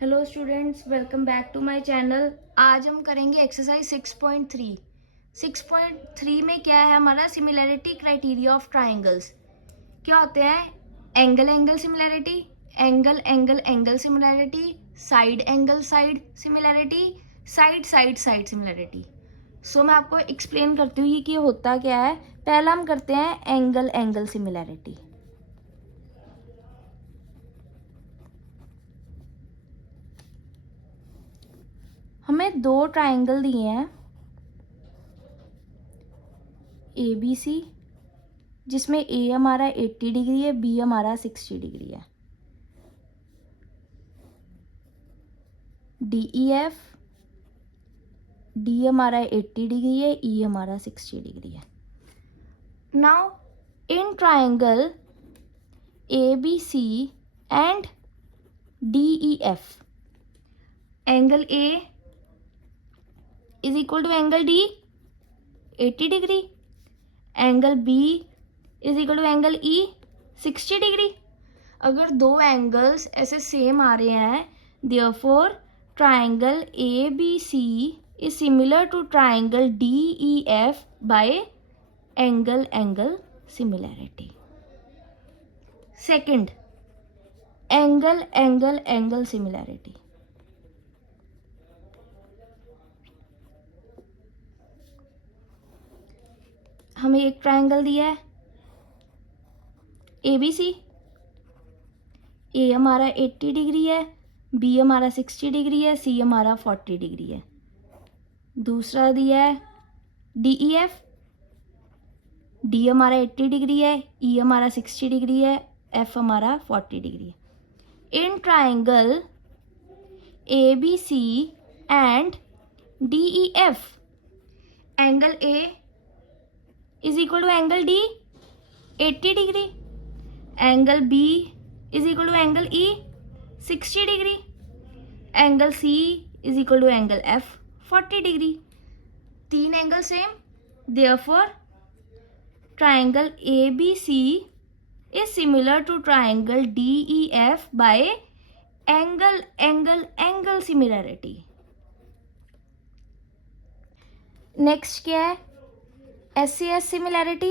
Hello students, welcome back to my channel. आज हम करेंगे एक्सरसाइज 6.3। 6.3 में क्या है हमारा सिमिलैरिटी क्राइटेरिया ऑफ ट्राइंगल्स। क्या होते हैं? Angle angle similarity, angle angle angle similarity, side angle side similarity, side side side similarity. So मैं आपको एक्सप्लेन करती हूँ कि ये होता क्या है। पहला हम करते हैं एंगल एंगल सिमिलैरिटी। हमें दो ट्राइंगल दिए हैं ए बी सी, जिसमें ए हमारा 80 डिग्री है, बी हमारा 60 डिग्री है। डी ई एफ, डी हमारा 80 डिग्री है, ई हमारा 60 डिग्री है। Now in triangle A B C and D E F, angle A is equal to angle D 80 degree, angle B is equal to angle E 60 degree. अगर दो angles ऐसे same आ रहे हैं, therefore triangle A B C is similar to triangle D E F by angle angle similarity. Second, angle angle angle similarity. हमें एक triangle दिया है ए बी सी, ए हमारा 80 डिग्री है, बी हमारा 60 डिग्री है, सी हमारा 40 डिग्री है। दूसरा दिया है डी ई एफ, डी हमारा 80 डिग्री है, ई हमारा 60 डिग्री है, एफ हमारा 40 डिग्री है। In triangle A B C and D E F, angle A is equal to angle D 80 degree, angle B is equal to angle E 60 degree, angle C is equal to angle F 40 degree. तीन angle same, therefore triangle A B C is similar to triangle D E F by angle angle angle similarity. Next क्या है? S C S similarity.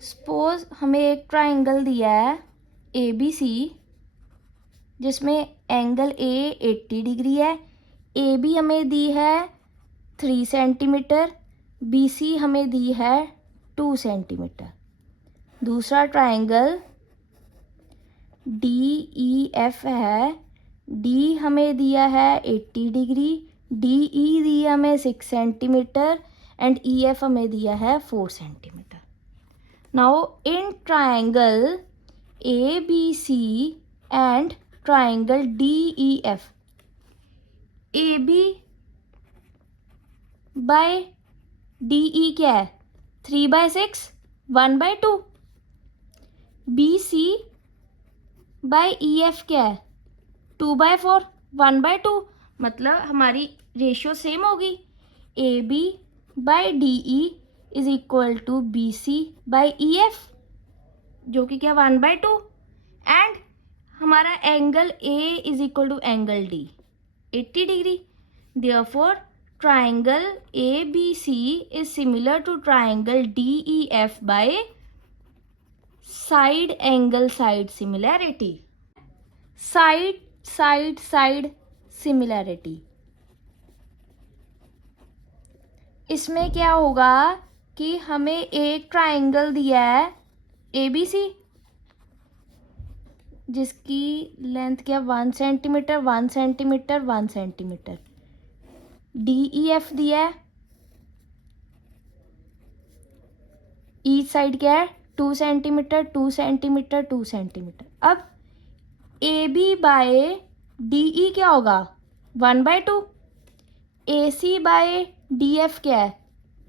Suppose हमें एक triangle दिया है A B सी, जिसमें angle A 80 degree है, A B हमें दी है 3 सेंटीमीटर, बी सी हमें दी है 2 सेंटीमीटर। दूसरा ट्राइंगल डी ई एफ है, डी हमें दिया है 80 डिग्री, डी ई दी हमें 6 सेंटीमीटर एंड ई एफ हमें दिया है 4 centimetre. Now in triangle A B C and triangle D E F, A B by D E क्या है? 3/6, 1/2। B C by E F क्या है? 2/4, 1/2। मतलब हमारी रेशियो सेम होगी। A B by D E is equal to B C by E F, जो कि क्या 1/2। एंड हमारा angle A is equal to angle D 80 degree. Therefore triangle A B C is similar to triangle D E F by side angle side similarity. Side side side similarity, इसमें क्या होगा कि हमें एक ट्राइंगल दिया है A B सी, जिसकी length क्या 1 centimetre 1 centimetre 1 centimetre. D E F दिया है, ईच साइड क्या है 2 सेंटीमीटर 2 सेंटीमीटर 2 सेंटीमीटर। अब A B by D E क्या होगा? 1/2। A C by D F क्या है?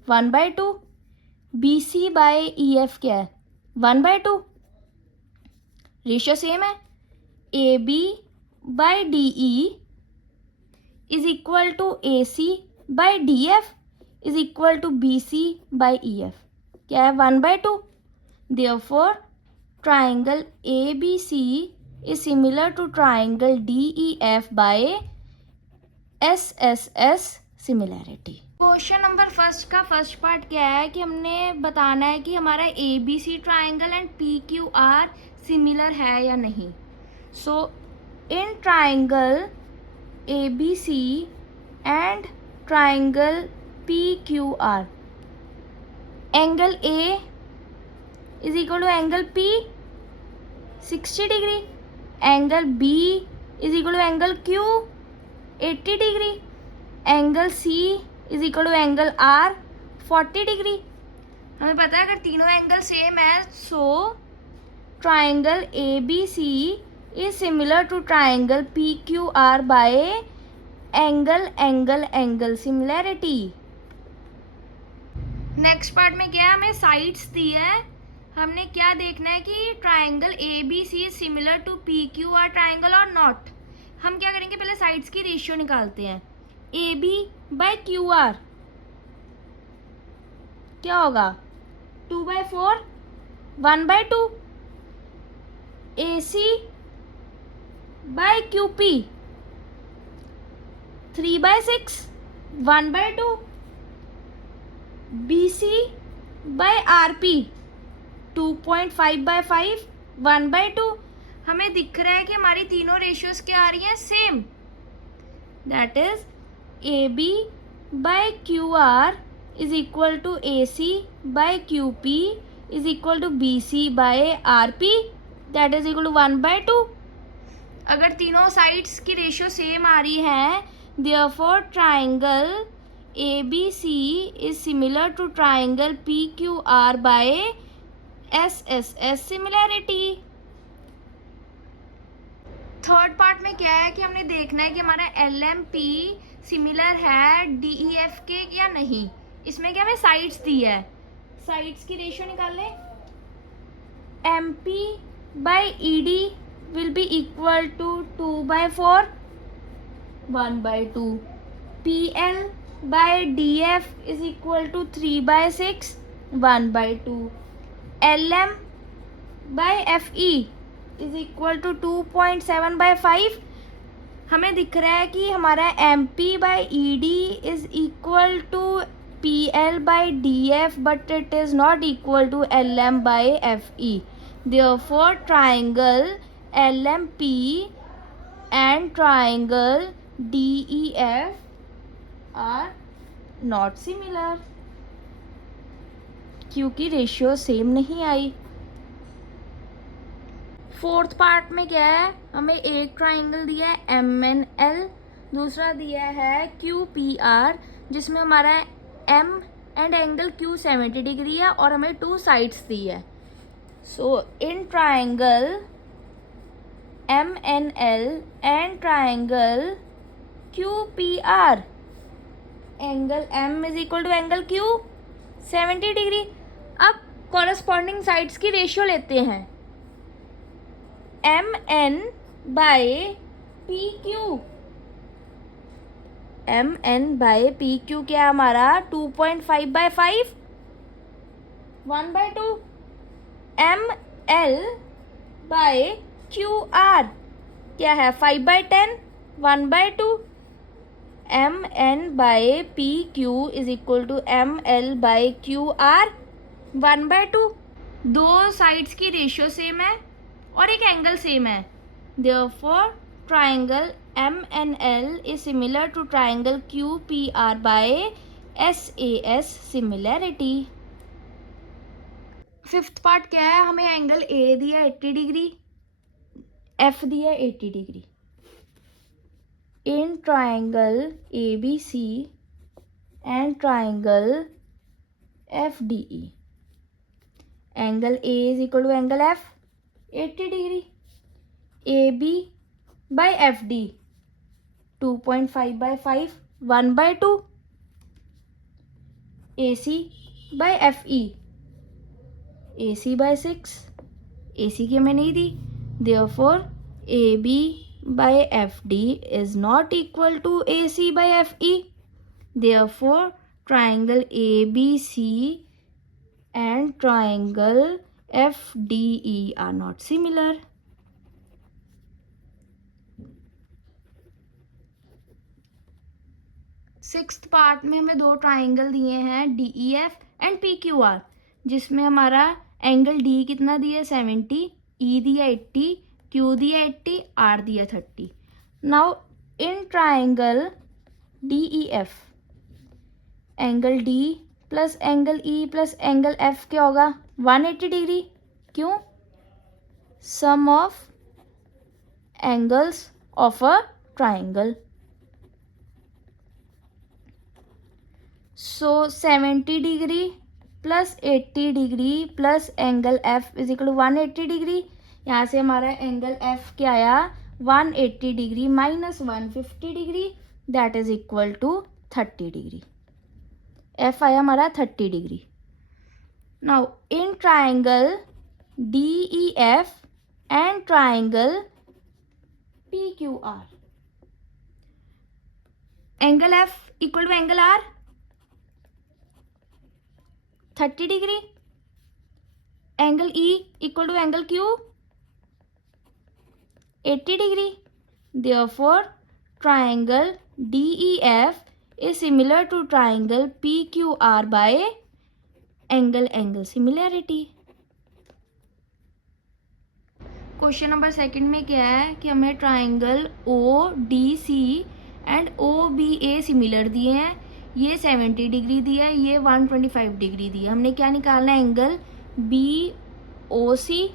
1/2। B C by E F क्या है? 1/2। रेशियो सेम है। A B by D E is equal to A C by D F is equal to B C by E F, क्या है? 1/2। Therefore, triangle ABC is similar to triangle DEF by SSS similarity. Question number first का first part क्या है कि हमने बताना है कि हमारा ABC triangle and PQR similar है या नहीं. So in triangle ABC and triangle PQR, angle A is equal to angle P 60 degree, angle B is equal to angle Q 80 degree, angle C is equal to angle R 40 degree. हमें पता है अगर तीनों angle same है so triangle ABC is similar to triangle PQR by angle similarity. Next part में क्या है, हमें साइड्स दी है. हमने क्या देखना है कि triangle ABC is similar to PQR triangle और नॉट. हम क्या करेंगे, पहले साइड्स की रेशियो निकालते हैं. AB बाय QR क्या होगा, 2/4 1/2. AC by QP 3/6 1/2. BC by RP 2.5/5 1/2. हमें दिख रहा है कि हमारी तीनों रेशियोज क्या आ रही हैं, same. That is AB by QR is equal to AC by QP is equal to BC by RP that is equal to 1/2. अगर तीनों साइड्स की रेशियो सेम आ रही है, therefore triangle ABC is similar to triangle PQR by SSS similarity. Third part में क्या है कि हमने देखना है कि हमारा LMP सिमिलर है DEF के या नहीं. इसमें क्या हमें साइड्स दी है, साइड्स की रेशियो निकाल लें. MP by ED will be equal to 2/4 1/2. PL by DF is equal to 3/6 1/2. LM by FE is equal to 2.7/5. हमें दिख रहा है कि हमारा MP by ED is equal to PL by DF but it is not equal to LM by FE. Therefore triangle LMP and triangle DEF are not similar क्योंकि ratio same नहीं आई. Fourth part में क्या है, हमें एक triangle दिया है MNL, दूसरा दिया है QPR जिसमें हमारा M and angle Q 70 degree है और हमें 2 साइड्स दी है. सो in triangle MNL and triangle QPR, angle M is equal to angle Q 70 degree. अब कॉरस्पॉन्डिंग साइड्स की रेशियो लेते हैं. MN by PQ, MN by PQ क्या है हमारा 2.5/5 1/2. ML बाय QR क्या है 5/10 1/2. MN by PQ is equal to ML by QR 1/2. दो साइड्स की रेशियो सेम है और एक एंगल सेम है. Therefore triangle MNL is similar to triangle QPR by SAS similarity. Fifth part क्या है, हमें एंगल A दिया 80 डिग्री, F दिया 80 degree. In triangle ABC and triangle FDE, angle A is equal to angle F 80 degree. AB by FD 2.5/5 1/2. AC by FE AC by 6, AC की हमें नहीं दी. Therefore AB by FD is not equal to AC by FE. Therefore triangle ABC and triangle F D E are not similar. Sixth part में हमें दो triangle दिए हैं D E F and P Q are, जिसमें हमारा angle D कितना दिया 70, ई दिया 80, क्यू दिया 80, आर दिया 30। Now in triangle D E F angle D plus angle E plus angle F क्या होगा 180 डिग्री। क्यों? Sum of angles of a triangle. So 70 degree plus 80 degree plus angle F is equal to 180 degree. यहाँ से हमारा angle F क्या आया 180 degree minus 150 degree, that is equal to 30 degree. F आया हमारा 30 degree. Now in triangle D E F and triangle P Q R, angle F equal to angle R 30 degree, angle E equal to angle Q 80 degree. Therefore triangle D E F is similar to triangle P Q R by angle angle similarity. Question number second में क्या है कि हमें triangle O D C and O B A similar दिए हैं। ये 70 degree दिया है, ये 125 डिग्री दिया। हमने क्या निकालना है angle B O C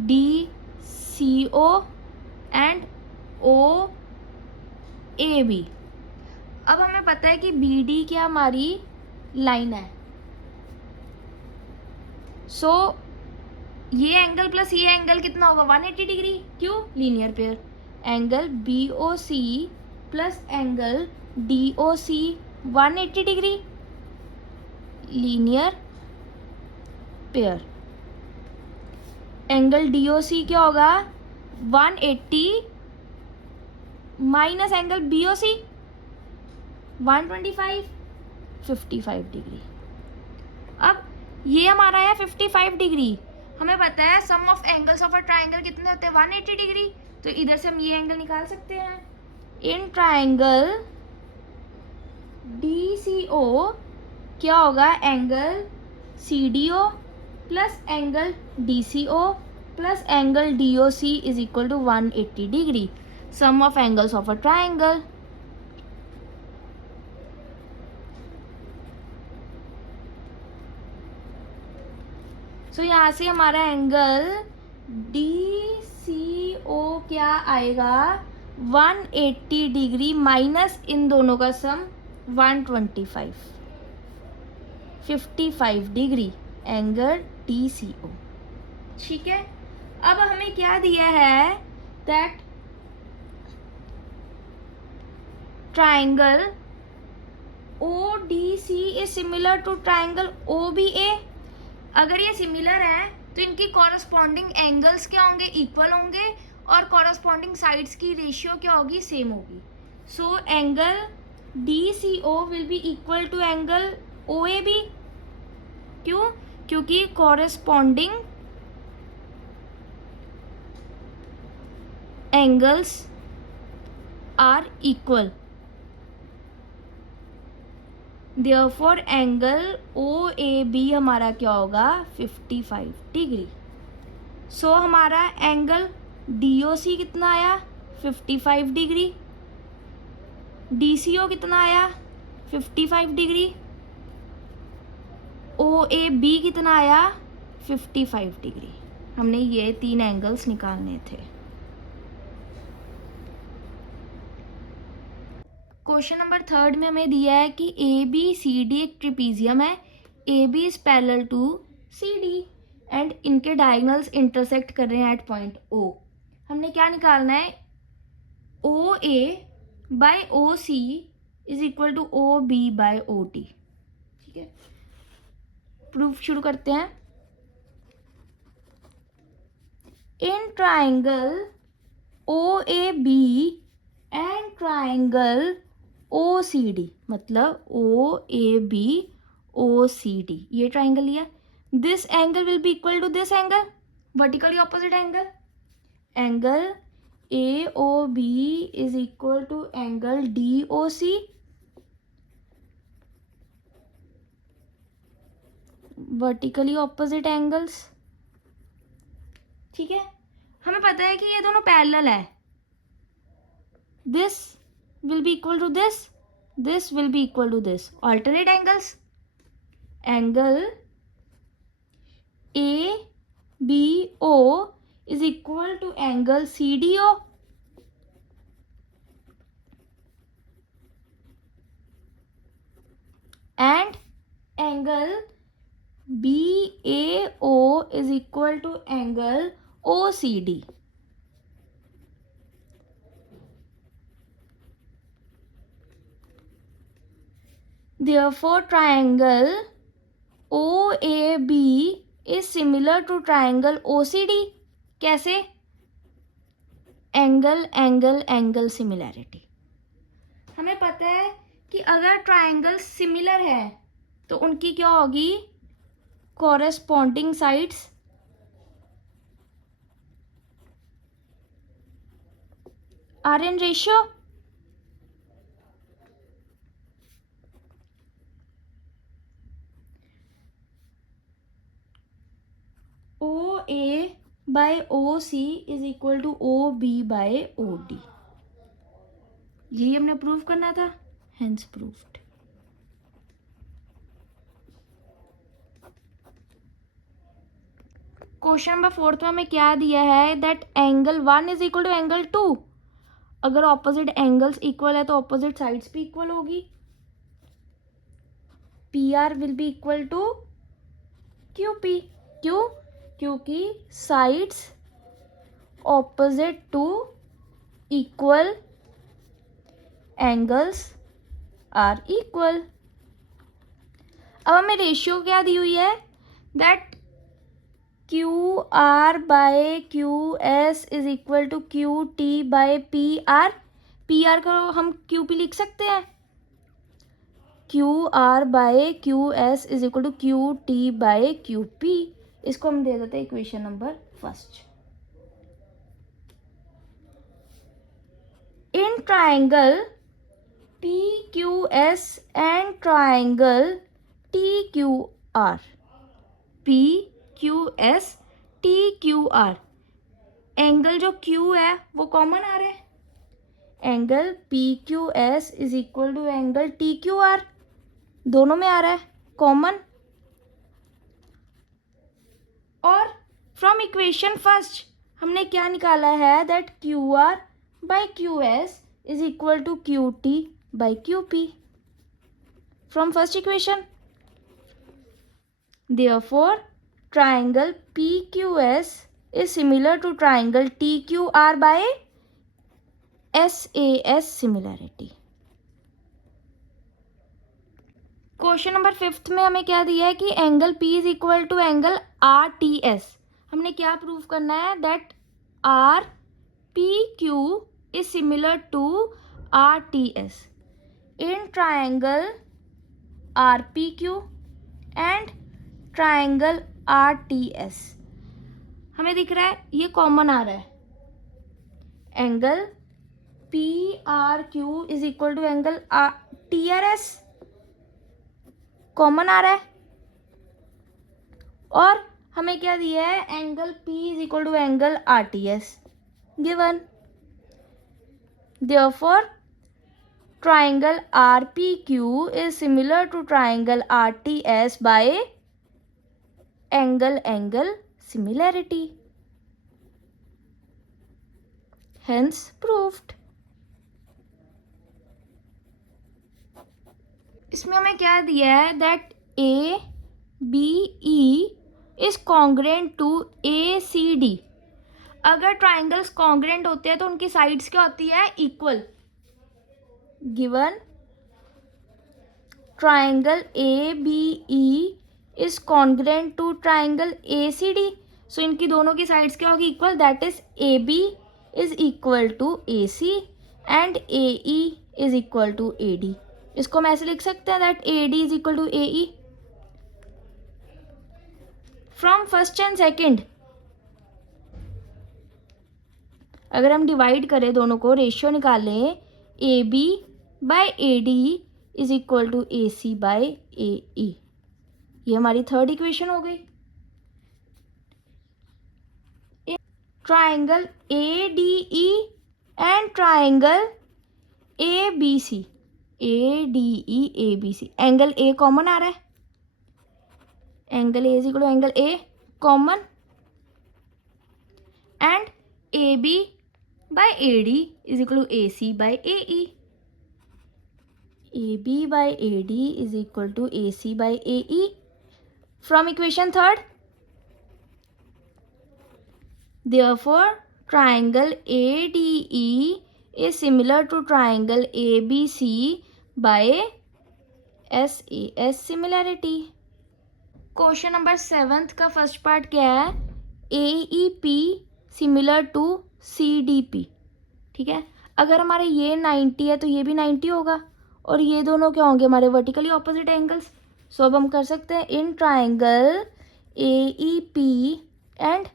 D C O and O A B. अब हमें पता है कि बी डी क्या हमारी लाइन है। सो ये एंगल प्लस ये एंगल कितना होगा 180 डिग्री। क्यों? Linear pair. Angle B O C plus angle D O C 180 degree, linear pair. Angle D O C क्या होगा 180 minus angle B O C 125, 55 degree. अब ये हमारा है 55 डिग्री। हमें पता है sum of angles of a triangle कितने होते हैं 180 डिग्री, तो इधर से हम ये एंगल निकाल सकते हैं। In triangle D C O क्या होगा angle C D O plus angle D C O plus angle D O C is equal to 180 degree, sum of angles of a triangle. So यहाँ से हमारा angle D C O क्या आएगा 180 degree minus इन दोनों का sum 125, 55 degree angle D C O. ठीक है, अब हमें क्या दिया है that triangle O D C is similar to triangle O B A. अगर ये सिमिलर है तो इनकी कॉरस्पॉन्डिंग एंगल्स क्या होंगे इक्वल होंगे और कॉरस्पॉन्डिंग साइड्स की रेशियो क्या होगी सेम होगी। So angle D C O will be equal to angle O A B. क्यों? क्योंकि corresponding angles are equal, therefore angle O A B हमारा क्या होगा 55 डिग्री। सो हमारा एंगल डी ओ सी कितना आया 55 डिग्री, डी सी ओ कितना आया 55 डिग्री, ओ ए बी कितना आया 55 डिग्री। हमने ये तीन एंगल्स निकालने थे। क्वेश्चन नंबर थर्ड में हमें दिया है कि ए बी सी डी एक ट्रिपीजियम है, A B is parallel to C D and इनके डायगोनल्स इंटरसेक्ट कर रहे हैं एट पॉइंट ओ। हमने क्या निकालना है O A by O C is equal to O B by O T. ठीक है, प्रूफ शुरू करते हैं। In triangle O A B and triangle O C D, मतलब O A B O C D, ये ट्राइंगल लिया। this angle will be equal to this angle, vertically opposite angle. Angle AOB is equal to angle DOC. Vertically opposite angles. ठीक है, हमें पता है कि ये दोनों पैरेलल है. This will be equal to this, this will be equal to this. Alternate angles. Angle ABO is equal to angle CDO. And angle BAO is equal to angle OCD. Therefore, triangle OAB is similar to triangle OCD. कैसे? Angle angle angle similarity. हमें पता है कि अगर triangle similar है तो उनकी क्या होगी? Corresponding sides are in ratio. OA by OC is equal to OB by OD. यही हमने प्रूव करना था. Hence proved. क्वेश्चन नंबर 4 में हमें क्या दिया है? That angle 1 is equal to angle 2. अगर ऑपोजिट एंगल्स इक्वल है तो ऑपोजिट साइड्स भी इक्वल होगी. PR will be equal to QP. क्यों? क्योंकि sides opposite to equal angles are equal. अब हमें रेशियो क्या दी हुई है? That QR by QS is equal to QT by PR. PR को हम QP लिख सकते हैं. QR by QS is equal to QT by QP. इसको हम दे देते हैं equation number 1. In triangle PQS and triangle TQR. PQS TQR. Angle जो Q है वो कॉमन आ रहा है. Angle PQS is equal to angle TQR. दोनों में आ रहा है कॉमन. और फ्रॉम इक्वेशन 1 हमने क्या निकाला है? That QR by QS is equal to QT by QP from first equation. Therefore, triangle PQS is similar to triangle TQR by SAS similarity. Question number 5 में हमें क्या दिया है कि angle P is equal to angle RTS. हमने क्या prove करना है? That RPQ is similar to RTS in triangle RPQ and triangle RTS. हमें दिख रहा है ये कॉमन आ रहा है. Angle PRQ is equal to angle TRS common आ रहा है. और हमें क्या दिया है? Angle P is equal to angle RTS given. Therefore, triangle RPQ is similar to triangle RTS by angle similarity. Hence proved. इसमें हमें क्या दिया है? That ABE is congruent to ACD. अगर ट्राइंगल्स कॉन्ग्रेंट होते हैं तो उनकी साइड्स क्या होती है? Equal. Given triangle ABE is congruent to triangle ACD. So इनकी दोनों की साइड्स क्या होगी? Equal. That is AB is equal to AC and AE is equal to AD. इसको हम ऐसे लिख सकते हैं that AD is equal to AE. From first and second अगर हम डिवाइड करें दोनों को, रेशियो निकालें, A B by A D is equal to A C by A E, ये हमारी थर्ड इक्वेशन हो गई। Triangle A D E and triangle A B C, A D E A B C, angle A common आ रहा है, angle A is equal to angle A common, and A B by A D is equal to A C by A E, A B by A D is equal to A C by A E. From equation third, therefore triangle ADE is similar to triangle ABC by SAS similarity। Question number 7 का first part क्या है, AEP similar to CDP। ठीक है, अगर हमारे ये 90 है तो ये भी 90 होगा, और ये दोनों क्या होंगे, हमारे वर्टिकली ऑपोजिट एंगल्स। सो अब हम कर सकते हैं, in triangle AEP and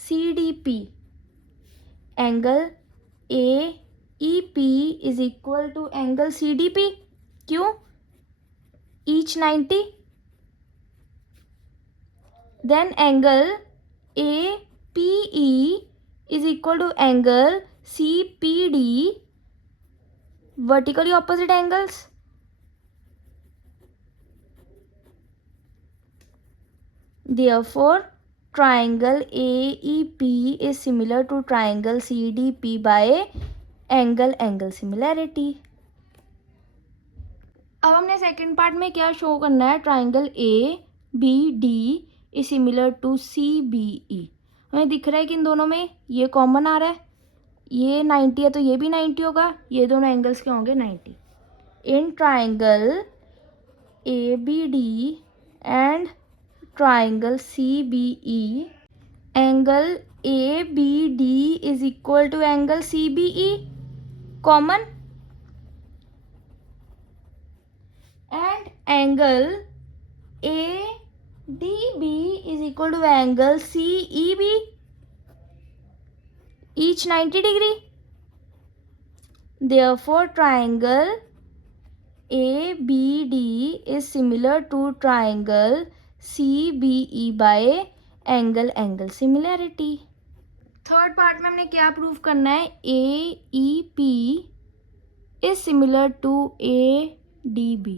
CDP angle AEP is equal to angle CDP। क्यों? Each 90। Then angle APE is equal to angle CPD, vertically opposite angles. Therefore triangle AEP is similar to triangle CDP by angle similarity। अब हमने second part में क्या show करना है, triangle ABD is similar to CBE। हमें दिख रहा है कि इन दोनों में ये कॉमन आ रहा है, ये 90 है तो ये भी 90 होगा, ये दोनों एंगल्स क्या होंगे, 90। In triangle ABD and triangle CBE angle ABD is equal to angle CBE common, and angle ADB is equal to angle CEB, each 90 degree. Therefore triangle ABD is similar to triangle CBE by angle similarity. Third part में हमने क्या prove करना है, AEP is similar to ADB,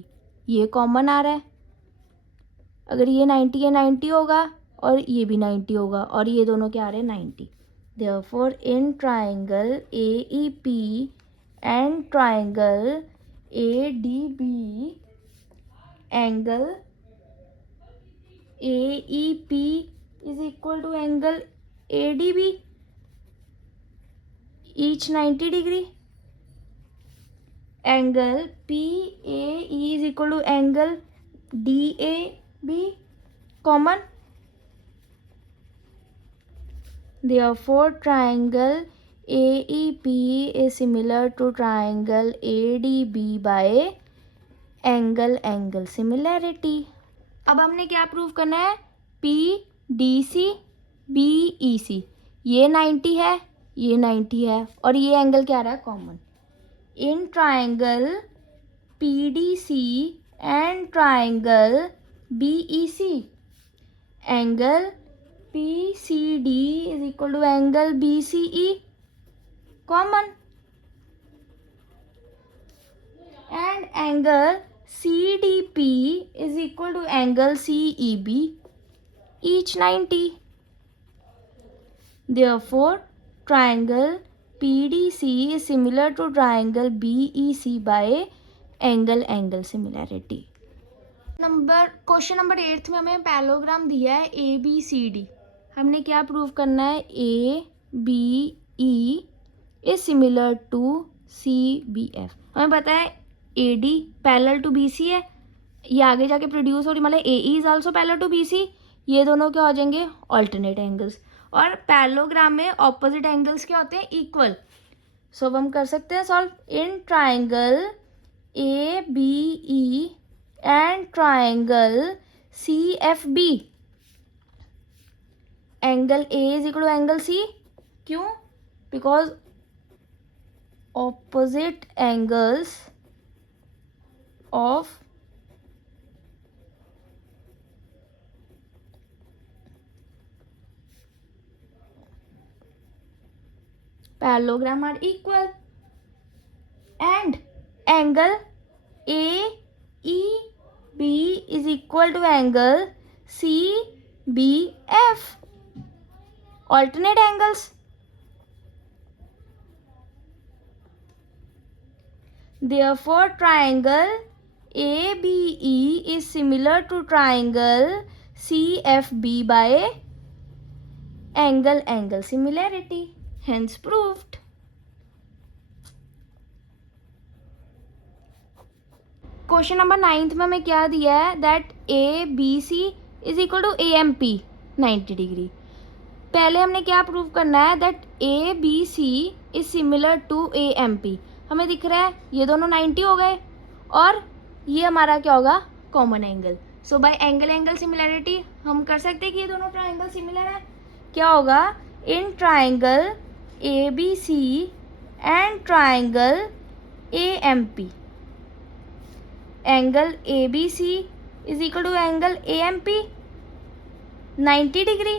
ये common आ रहा है, अगर ये 90 है 90 होगा, और ये भी 90 होगा, और ये दोनों क्या आ रहे हैं, 90। Therefore in triangle AEP and triangle ADB angle AEP is equal to angle ADB, each 90 degree। Angle PAE is equal to angle DAB common। Therefore triangle AEP is similar to triangle ADB by angle similarity। अब हमने क्या prove करना है, PDC BEC, ये 90 है, ये 90 है, और ये एंगल क्या रहा है, common. In triangle PDC and triangle BEC angle PCD is equal to angle BCE common, and angle CDP is equal to angle CEB, each 90। Therefore triangle PDC is similar to triangle BEC by angle similarity. Question number 8 में हमें parallelogram दिया है ABCD। हमने क्या prove करना है, ABE is similar to CBF। हमें पता है AD पैरेलल टू BC है, ये आगे जाके प्रोड्यूस हो रही, मतलब AE is also parallel to BC, ये दोनों क्या हो जाएंगे, ऑल्टरनेट एंगल्स। और पैरेललोग्राम में ऑपोजिट एंगल्स क्या होते हैं, इक्वल। सो अब हम कर सकते हैं solve. In triangle ABE and triangle CFB angle A is equal to angle C. क्यों? Because opposite angles of parallelogram are equal and angle AEB is equal to angle CBF. Alternate angles. Therefore, triangle ABE is similar to triangle CFB by angle similarity. Hence proved. Question number 9 में हमें क्या दिया है? That ABC is equal to AMP 90 degree. पहले हमने क्या prove करना है? That ABC is similar to AMP. हमें दिख रहा है ये दोनों 90 हो गए और ये हमारा क्या होगा? Common angle. सो बाय एंगल सिमिलैरिटी हम कर सकते हैं कि ये दोनों ट्राइंगल सिमिलर है. क्या होगा? In triangle ABC and triangle AMP, angle ABC is equal to angle AMP 90 degree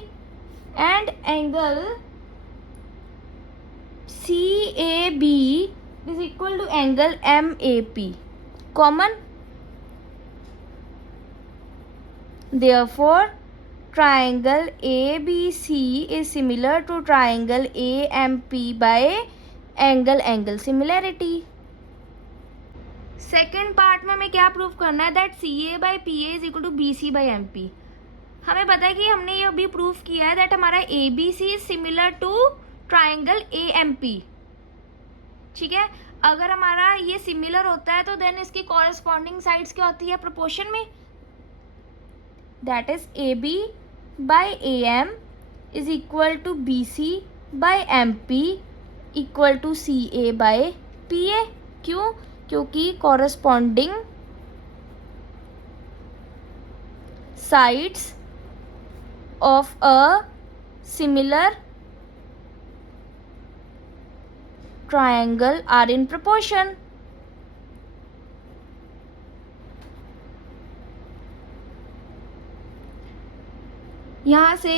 and angle CAB is equal to angle MAP. Common. Therefore, triangle ABC is similar to triangle AMP by angle similarity. Second part में हमें क्या prove करना है? That CA by PA is equal to BC by MP. हमें पता है कि हमने ये अभी प्रूव किया है दैट हमारा ABC is similar to triangle AMP. ठीक है. अगर हमारा ये सिमिलर होता है तो देन इसकी कॉरेस्पॉन्डिंग साइड्स क्या होती है? प्रोपोर्शन में. That is AB by AM is equal to BC by MP equal to CA by PA. क्यों? क्योंकि corresponding sides of a similar triangle are in proportion. यहाँ से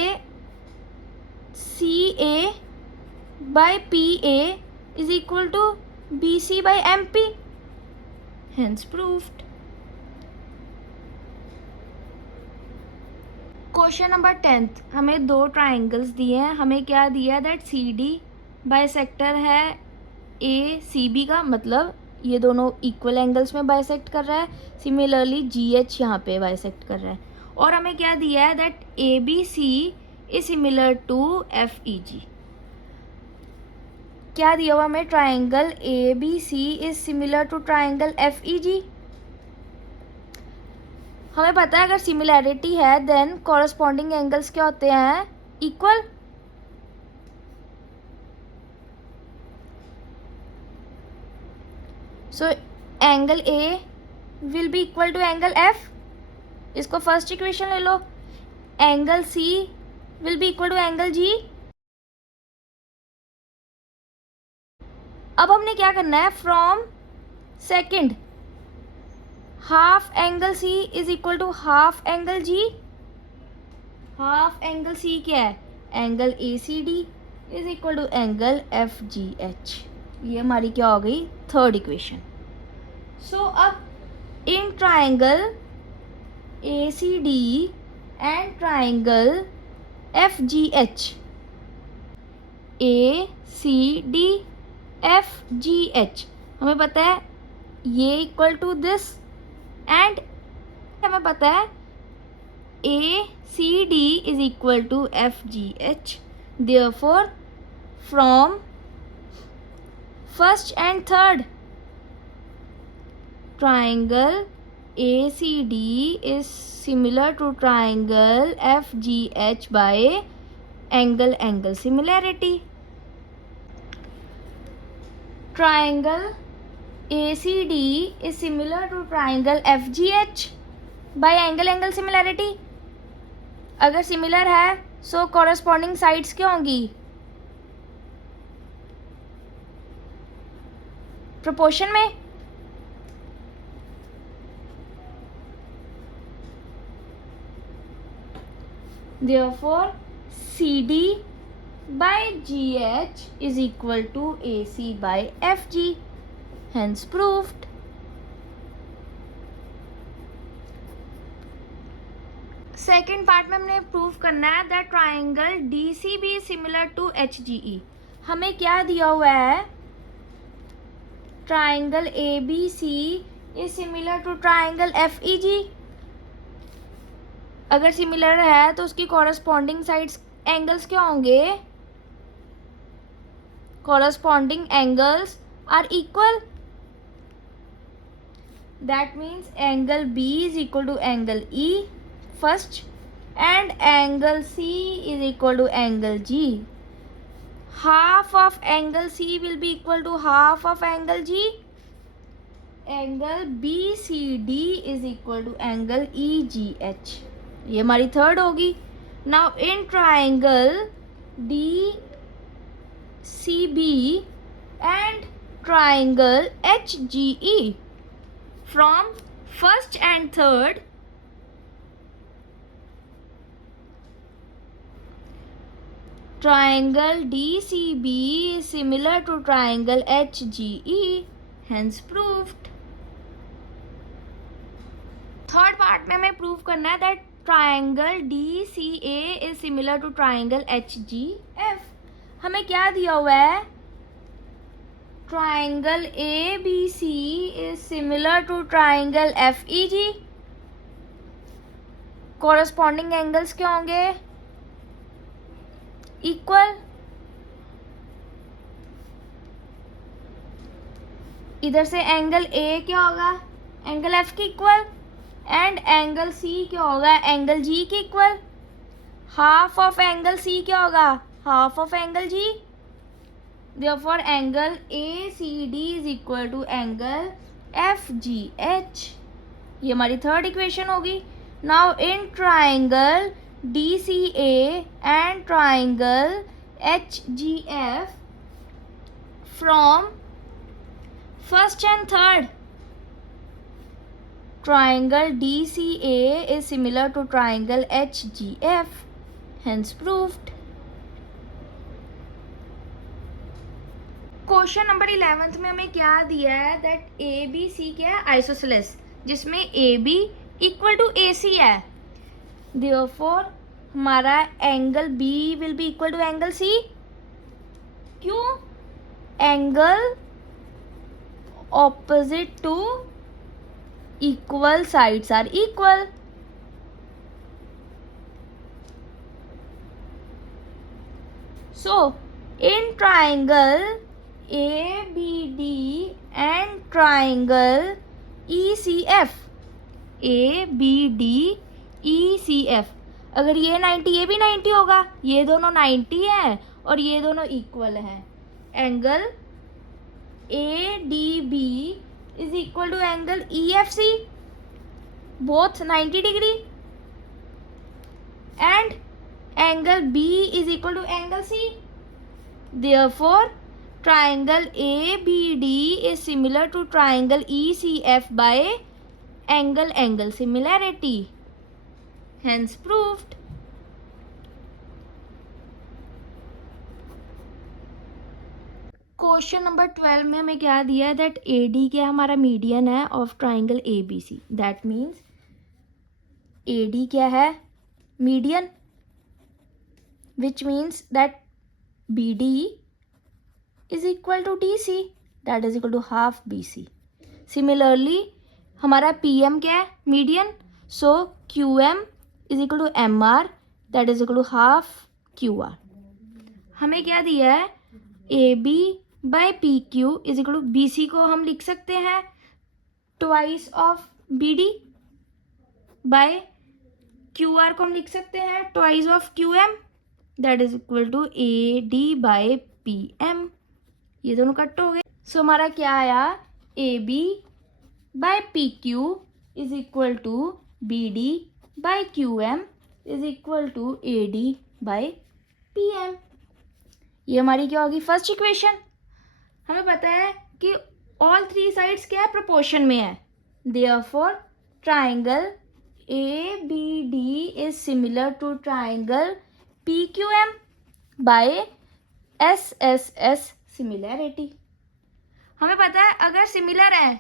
CA by PA is equal to BC by MP. Hence proved. Question number 10 हमें दो triangles दिए हैं. हमें क्या दिया है? दैट CD बाइसेक्टर है ACB का, मतलब ये दोनों इक्वल एंगल्स में बाइसेक्ट कर रहा है. सिमिलरली GH यहाँ पे बाइसेक्ट कर रहा है. और हमें क्या दिया है? That ABC is similar to FEG. क्या दिया हुआ हमें? Triangle ABC is similar to triangle FEG. हमें पता है अगर सिमिलैरिटी है देन कॉरेस्पॉन्डिंग एंगल्स क्या होते हैं? Equal. So angle A will be equal to angle F. इसको फर्स्ट इक्वेशन ले लो. Angle C will be equal to angle G. अब हमने क्या करना है? From second, half angle C is equal to half angle G. Half angle C क्या है? Angle ACD is equal to angle FGH. ये हमारी क्या हो गई? Third equation. सो अब in triangle ACD and triangle FGH, ACD FGH हमें पता है ये इक्वल टू दिस एंड हमें पता है ACD is equal to FGH. Therefore from first and third triangle ACD is similar to triangle FGH by angle similarity. Triangle ACD is similar to triangle FGH by angle similarity. अगर similar है सो corresponding sides क्या होंगी? Proportion में। Therefore, CD by GH is equal to AC by FG. Hence proved. Second part में हमने prove करना है that triangle DCB is similar to HGE. हमें क्या दिया हुआ है? Triangle ABC is similar to triangle FEG. अगर सिमिलर है तो उसकी कॉरस्पॉन्डिंग साइड्स एंगल्स क्या होंगे? Corresponding angles are equal. That means angle B is equal to angle E first and angle C is equal to angle G. Half of angle C will be equal to half of angle G. Angle BCD is equal to angle EGH. ये हमारी third होगी. Now in triangle DCB and triangle HGE from first and third triangle DCB is similar to triangle HGE, hence proved. Third part में हमें prove करना है that triangle DCA is similar to triangle HGF. हमें क्या दिया हुआ है? Triangle ABC is similar to triangle FEG. Corresponding angles क्या होंगे? इक्वल. इधर से एंगल A क्या होगा? एंगल F के इक्वल. एंड एंगल C क्या होगा? एंगल G के equal. Half of angle C क्या होगा? Half of angle G. Therefore angle ACD is equal to angle FGH. ये हमारी थर्ड इक्वेशन होगी. Now in triangle DCA and triangle HGF from first and third, triangle DCA is similar to triangle HGF, hence proved. Question number 11 में हमें क्या दिया है that ABC क्या है? आइसोसेलेस, जिसमें AB इक्वल टू AC है. Therefore हमारा angle B will be equal to angle C. क्यों? Angle opposite to equal sides are equal. So in triangle ABD and triangle ECF, ABD ECF, अगर ये 90 ये भी 90 होगा. ये दोनों 90 है और ये दोनों इक्वल हैं. Angle ADB is equal to angle EFC, both 90 degree. And angle B is equal to angle C. Therefore triangle ABD is similar to triangle ECF by angle similarity, hence proved. Question number 12 में हमें क्या दिया है that AD क्या हमारा median है of triangle ABC. That means AD क्या है? Median, which means that BD is equal to DC, that is equal to half BC. Similarly हमारा PM क्या है? Median. So QM is equal to MR, that is equal to half QR. हमें क्या दिया है? AB by PQ is equal to BC को हम लिख सकते हैं twice of BD, by QR को हम लिख सकते हैं twice of QM, that is equal to AD by PM. ये दोनों कट हो गए. सो हमारा क्या आया? AB by PQ is equal to BD by QM is equal to AD by P M. ये हमारी क्या होगी, फर्स्ट इक्वेशन। हमें पता है कि ऑल थ्री साइड्स क्या है, प्रोपोर्शन में है। Therefore triangle A B D is similar to triangle P Q M by S S S similarity. हमें पता है अगर सिमिलर है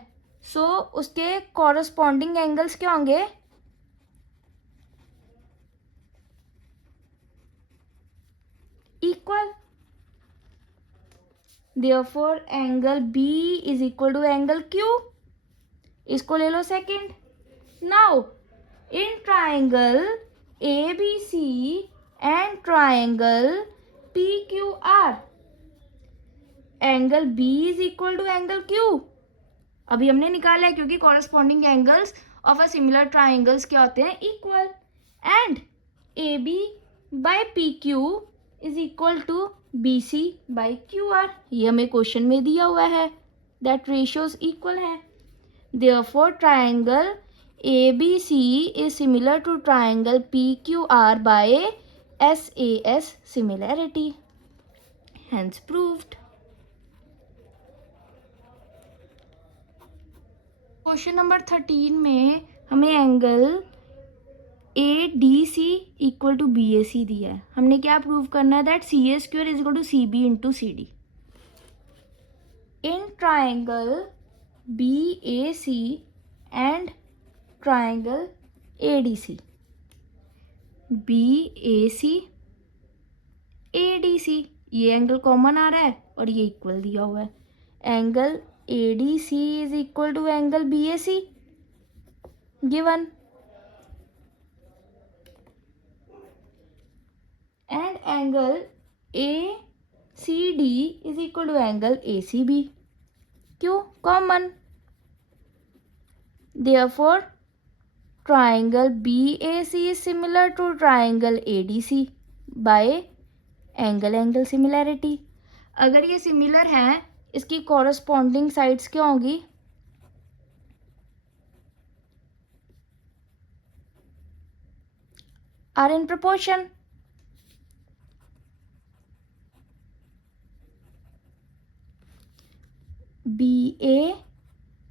सो उसके कॉरस्पॉन्डिंग एंगल्स क्या होंगे, equal. Therefore angle B is equal to angle Q, इसको ले लो second. Now in triangle A B C and triangle P Q R, angle B is equal to angle Q अभी हमने निकाला है, क्योंकि corresponding angles of a similar triangles क्या होते हैं, equal. And A B by P Q is equal to B C by Q R. ये हमें क्वेश्चन में दिया हुआ है दैट रेशियोज इक्वल है। Therefore triangle A B C is similar to triangle P Q R by S A S similarity, hence proved. Question number 13 में हमें angle A D C equal to B A C दिया है। हमने क्या prove करना है, that C A square is equal to C B into C D. In triangle B A C and triangle A D C, B A C A D सी, ये angle common आ रहा है और ये इक्वल दिया हुआ है। Angle A D C is equal to angle B A C given, and angle ACD is equal to angle ACB. क्यों, common. Therefore triangle BAC is similar to triangle ADC by angle similarity। अगर ये similar हैं, इसकी corresponding sides क्या होंगी, are in proportion. BA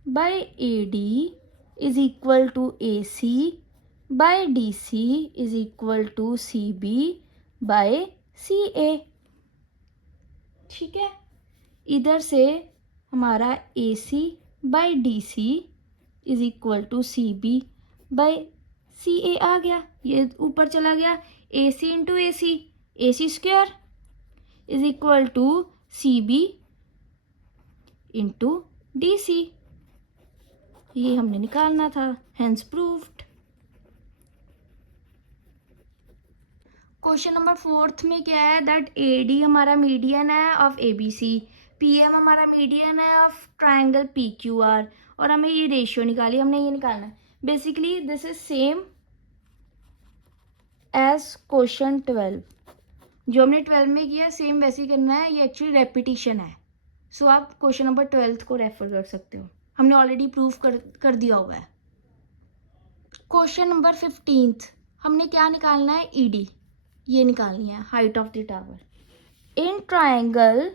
by AD is equal to AC by DC is equal to CB by CA। ठीक है, इधर से हमारा AC by DC is equal to CB by CA आ गया, ये ऊपर चला गया। AC into AC square is equal to CB into DC, ये हमने निकालना था, हेंस प्रूव्ड। क्वेश्चन नंबर 4 में क्या है, दैट AD हमारा मीडियन है ऑफ ABC, PM हमारा मीडियन है ऑफ ट्राइंगल PQR, और हमें ये रेशियो निकाली, हमने ये निकालना है। Basically this is same as question 12, जो हमने 12 में किया सेम वैसे ही करना है, ये एक्चुअली रेपिटिशन है। सो आप क्वेश्चन नंबर 12 को रेफर कर सकते हो, हमने ऑलरेडी प्रूव कर दिया हुआ है। क्वेश्चन नंबर 15 हमने क्या निकालना है, ED, ये निकालनी है, height of the tower. In triangle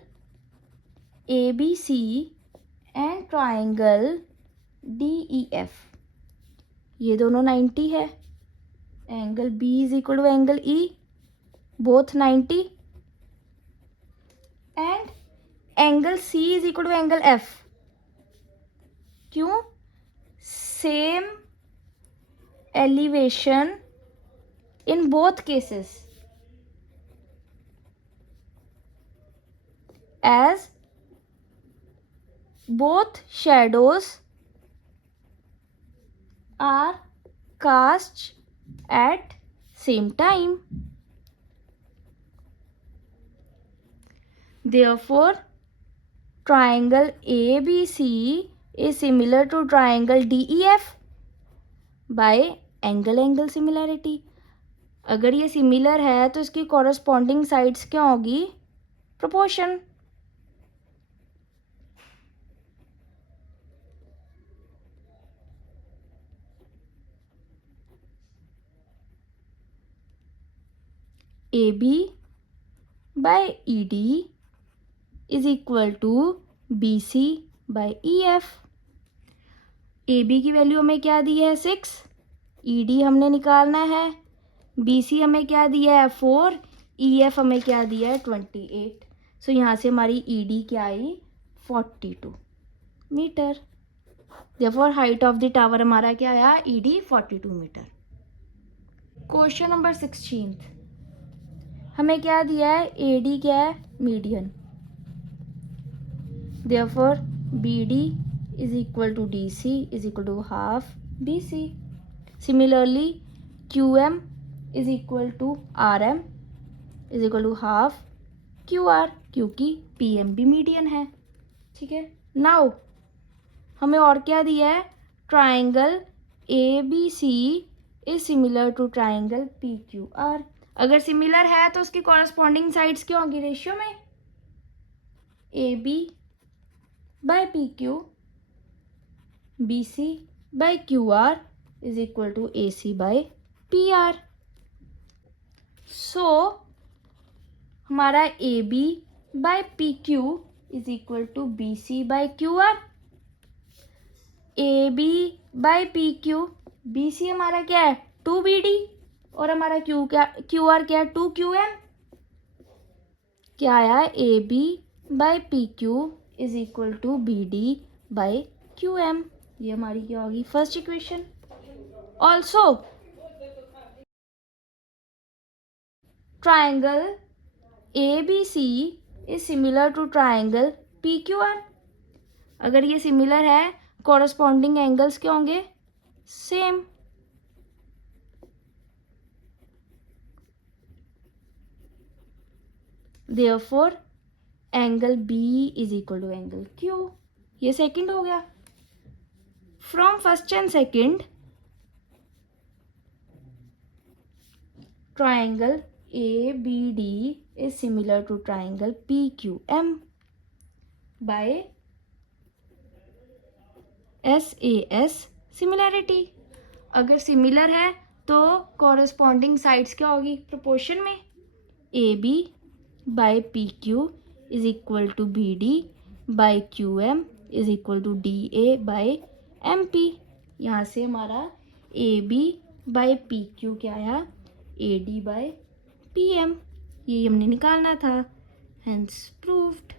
ABC and triangle DEF, ये दोनों 90 है। Angle B is equal to angle E, both 90, and angle C is equal to angle F। क्यों, same elevation in both cases as both shadows are cast at same time. Therefore triangle ABC is similar to triangle DEF by angle similarity। अगर ये similar है तो इसकी corresponding sides क्या होगी, proportion. A B by E D is equal to B C by E F. A B की value हमें क्या दी है 6, ई डी हमने निकालना है, बी सी हमें क्या दिया है 4, ई एफ हमें क्या दिया है 28। सो यहाँ से हमारी ई डी क्या आई 42 metre. Therefore height of the tower हमारा क्या आया E D 42 metre. Question number 16 हमें क्या दिया है ए डी क्या है median. Therefore B D is equal to D C is equal to half B C. Similarly Q M is equal to R M is equal to half Q R, क्योंकि P M भी median है। ठीक है, now हमें और क्या दिया है, triangle A B C is similar to triangle P Q R. अगर सिमिलर है तो उसकी कॉरस्पॉन्डिंग साइड्स क्या होंगी रेशियो में, A B by P Q, B C by Q R is equal to A C by P R. So हमारा A B by P Q is equal to B C by Q R. A B by P Q, B C हमारा क्या है 2 B D और हमारा Q R क्या है 2 Q M. क्या आया A B by P Q is equal to B D by Q M. ये हमारी क्या होगी first equation. Also triangle A B C is similar to triangle P Q R. अगर ये सिमिलर है कॉरस्पॉन्डिंग एंगल्स क्या होंगे same. Therefore angle B is equal to angle Q. ये सेकंड हो गया। From first and second triangle A B D is similar to triangle P Q M by S A S similarity. अगर similar है तो corresponding sides क्या होगी proportion में, A B by P Q is equal to B D by Q M is equal to D A by M P. यहाँ से हमारा A B by P Q क्या आया A D by P M, ये हमने निकालना था, hence proved.